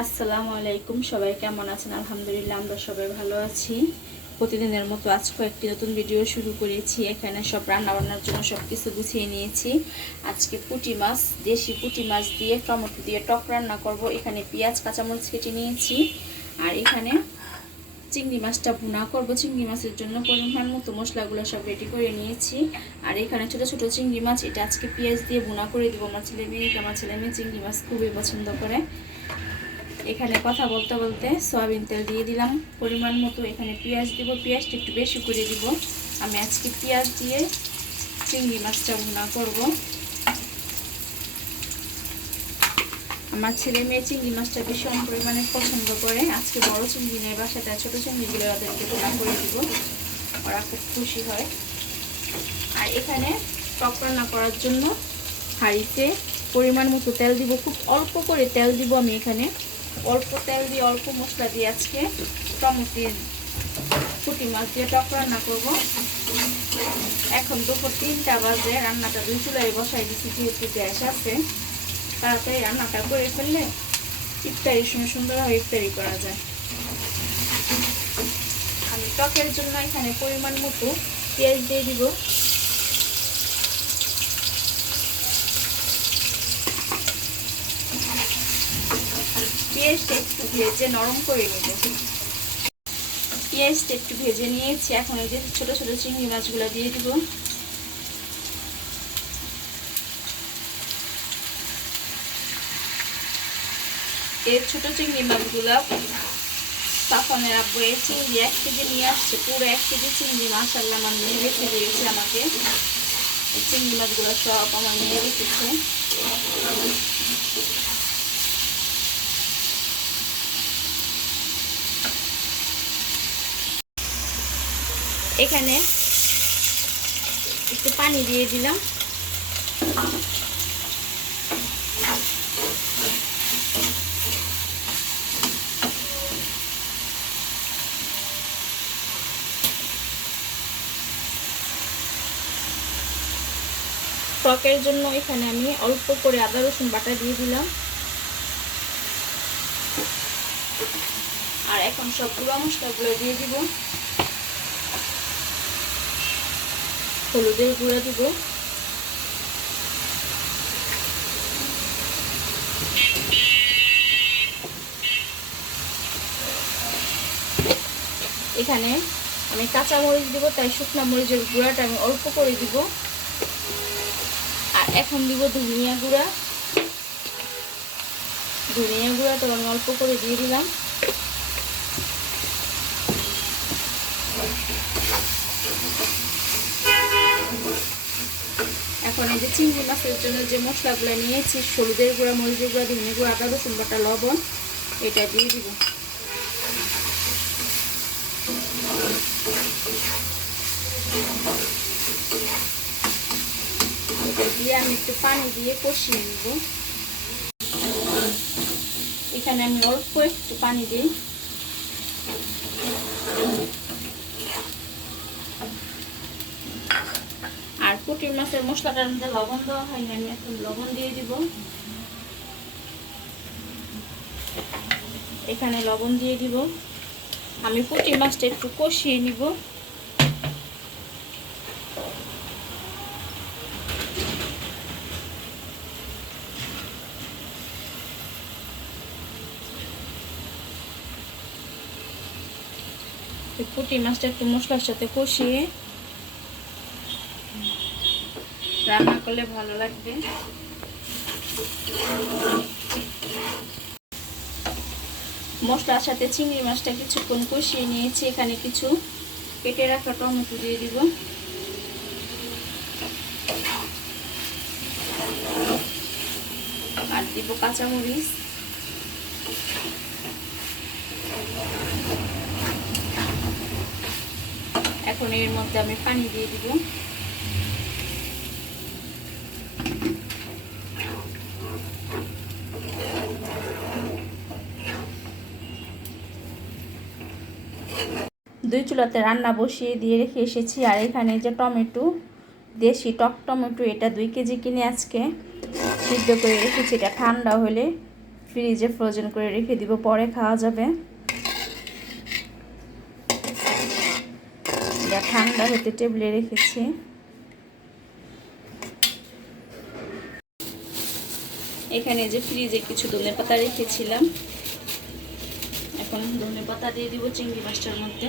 আসসালামু আলাইকুম, সবাই কেমন আছেন? আলহামদুলিল্লাহ আমরা সবাই ভালো আছি। প্রতিদিনের মতো আজকে একটি নতুন ভিডিও শুরু করেছি। এখানে সব রান্না বান্নার জন্য সব কিছু গুছিয়ে নিয়েছি। আজকে পুঁটি মাছ, দেশি পুঁটি মাছ দিয়ে টমেটো দিয়ে টক রান্না করব। এখানে পেঁয়াজ কাঁচামরিচ কেটে নিয়েছি, আর এখানে চিংড়ি মাছটা ভুনা করব। চিংড়ি মাছের জন্য পরিমাণ মতো মশলাগুলো সব রেডি করে নিয়েছি। আর এখানে ছোট ছোট চিংড়ি মাছ, এটা আজকে পেঁয়াজ দিয়ে ভুনা করে দেবো আমার ছেলে মেয়ে চিংড়ি মাছ খুবই পছন্দ করে। এখানে কথা বলতে বলতে সয়াবিন তেল দিয়ে দিলাম পরিমাণ মতো। এখানে পেঁয়াজ দিব, পেঁয়াজটা একটু বেশি করে দিব। আমি আজকে পেঁয়াজ দিয়ে চিংড়ি মাছটা ভুনা করব। আমার ছেলে মেয়ে চিংড়ি মাছটা ভীষণ পরিমাণে পছন্দ করে। আজকে বড় চিংড়ি নেই বাসাতে, ছোটো চিংড়িগুলো ওদেরকে ভুনা করে দিব, ওরা খুব খুশি হয়। আর এখানে টক রান্না করার জন্য হাঁড়িতে পরিমাণ মতো তেল দিব, খুব অল্প করে তেল দিব। আমি এখানে অল্প তেল দিয়ে অল্প মশলা দিয়ে আজকে টমেটো পুঁটি মাছ দিয়ে টক রান্না করব। এখন দুপুর 3টা বাজে, রান্নাটা 2 চুলায় বসাই দিচ্ছি, যেহেতু গ্যাস আছে। তাড়াতাড়ি রান্নাটা করে ফেললে ইফতারির সময় সুন্দরভাবে ইফতারি করা যায়। আমি টকের জন্য এখানে পরিমাণ মতো পেঁয়াজ দিয়ে দিব। পেঁয়াজটা একটু ভেজে নরম করে নেব। পেঁয়াজটা একটু ভেজে নিয়েছি। এখন এই যে ছোট ছোট চিংড়ি মাছগুলো দিয়ে দিব। এই ছোট চিংড়ি মাছগুলো সাফনের আব্বু এই চিংড়ি 1 কেজি নিয়ে আসছে, পুরো 1 কেজি চিংড়ি। মাশাআল্লাহ, আমার মেয়ে রেখে দিয়েছে আমাকে। এই চিংড়ি মাছগুলো সব আমার মেয়ে রেখেছে। এখানে একটু পানি দিয়ে দিলাম। টকের জন্য এখানে আমি অল্প করে আদা রসুন বাটা দিয়ে দিলাম। আর এখন সব গুঁড়া মশলাগুলো দিয়ে দিব। হলুদের গুঁড়া দিব, এখানে আমি কাঁচা মরিচ দিব, তাই শুকনা মরিচের গুঁড়াটা আমি অল্প করে দিব। আর এখন দিব ধনিয়া গুঁড়া, ধনিয়া গুঁড়াটা আমি অল্প করে দিয়ে দিলাম। এখন এই যে চিংড়ি মাছের জন্য যে মশলাগুলো নিয়েছি, হলুদের গুঁড়া, মরিচের গুঁড়া, ধনিয়া গুঁড়া, আদা রসুন বাটা, লবণ, এটা দিয়ে দিব। এটা দিয়ে আমি একটু পানি দিয়ে কষিয়ে নেব। এখানে আমি অল্প একটু পানি দিই। আর পুঁটি মাছের মশলাটার মধ্যে লবণ দেওয়া হয়নি, আমি এখন লবণ দিয়ে দিব। এখানে লবণ দিয়ে দিব। আমি পুঁটি মাছটা একটু কষিয়ে নিব। পুঁটি মাছটা একটু মশলার সাথে কষিয়ে রান্না করলে ভালো লাগবে। মশলার সাথে চিংড়ি মাছটা কিছুক্ষণ কষিয়ে নিয়েছি। এখানে কিছু কেটে রাখা টমেটো দিয়ে দিব। আর দিব কাঁচামরিচ। এখন এর মধ্যে আমি পানি দিয়ে দিব। দুই চুলাতে রান্না বসিয়ে দিয়ে রেখে এসেছি। আর এখানে যে টমেটো, দেশি টক টমেটো, এটা 2 কেজি কিনে আজকে সিদ্ধ করে রেখেছি। এটা ঠান্ডা হলে ফ্রিজে ফ্রোজেন করে রেখে দিব, পরে খাওয়া যাবে। এটা ঠান্ডা হতে টেবিলে রেখেছি। এখানে যে ফ্রিজে কিছু ধনেপাতা রেখেছিলাম, এখন ধনেপাতা দিয়ে দিব চিংড়ি মাছটার মধ্যে।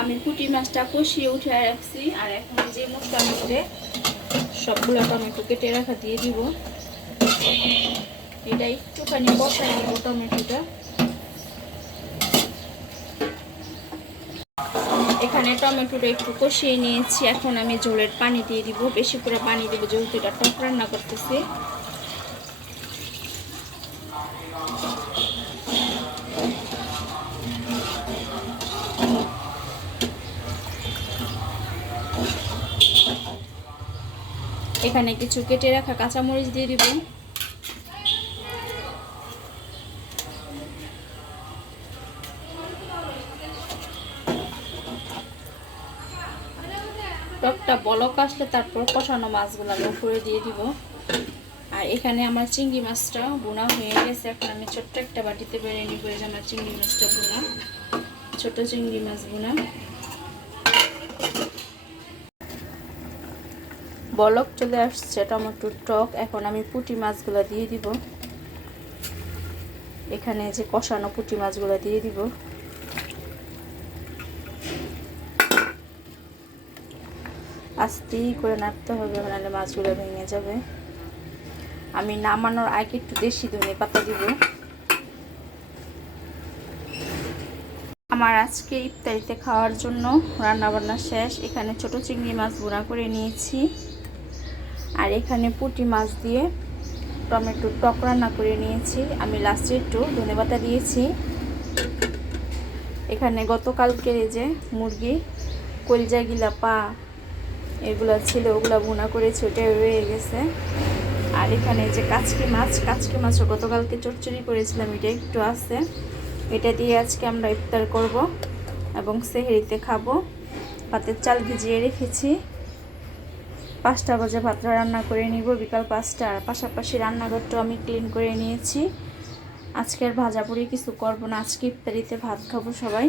আমি পুঁটি মাছটা কষিয়ে উঠে রাখছি, আর এখন যে মশলার মধ্যে সবগুলো টমেটো কেটে রাখা দিয়ে দিব। এটা একটুখানি কষাই দিব টমেটোটা। এখানে টমেটোটা একটু কষিয়ে নিয়েছি, এখন আমি ঝোলের পানি দিয়ে দিব, বেশি করে পানি দিব যেহেতু এটা টক রান্না করতেছি। এখানে কিছু কেটে রাখা কাঁচামরিচ দিয়ে দিব। টকটা বলক আসলে তারপর কষানো মাছগুলো আমি উপরে দিয়ে দিব। আর এখানে আমার চিংড়ি মাছটা বোনা হয়ে গেছে, এখন আমি ছোট্ট একটা বাটিতে বেড়ে নিব। এই যে আমার চিংড়ি মাছটা বোনা, ছোট চিংড়ি মাছ বোনা। বলক চলে আসছে টমেটোর টক, এখন আমি পুঁটি মাছগুলো দিয়ে দিব। এখানে যে কষানো পুঁটি মাছগুলো দিয়ে দিব। আস্তে করে নাড়তে হবে, নাহলে মাছগুলো ভেঙে যাবে। আমি নামানোর আগে একটু দেশি ধনেপাতা দিব। আমার আজকে ইফতারিতে খাওয়ার জন্য রান্না বান্না শেষ। এখানে ছোট চিংড়ি মাছ ভুনা করে নিয়েছি, আর এখানে পুঁটি মাছ দিয়ে টমেটোর টক রান্না করে নিয়েছি। আমি লাস্টে একটু ধনেপাতা দিয়েছি। এখানে গতকালকের যে মুরগি কলিজা গিলা পা এগুলো ছিল, ওগুলো ভুনা করেছি, ওটা রয়ে গেছে। আর এখানে যে কাচকি মাছও গতকালকে চচ্চড়ি করেছিলাম, এটা একটু আছে। এটা দিয়ে আজকে আমরা ইফতার করব এবং সেহরিতে খাবো। ভাতের চাল ভিজিয়ে রেখেছি, 5টা বাজে ভাতটা রান্না করে নিব, বিকাল 5টা। আর পাশাপাশি রান্নাঘরটাও আমি ক্লিন করে নিয়েছি। আজকের ভাজাপুরি কিছু করব না, আজকে ইফতারিতে ভাত খাবো সবাই।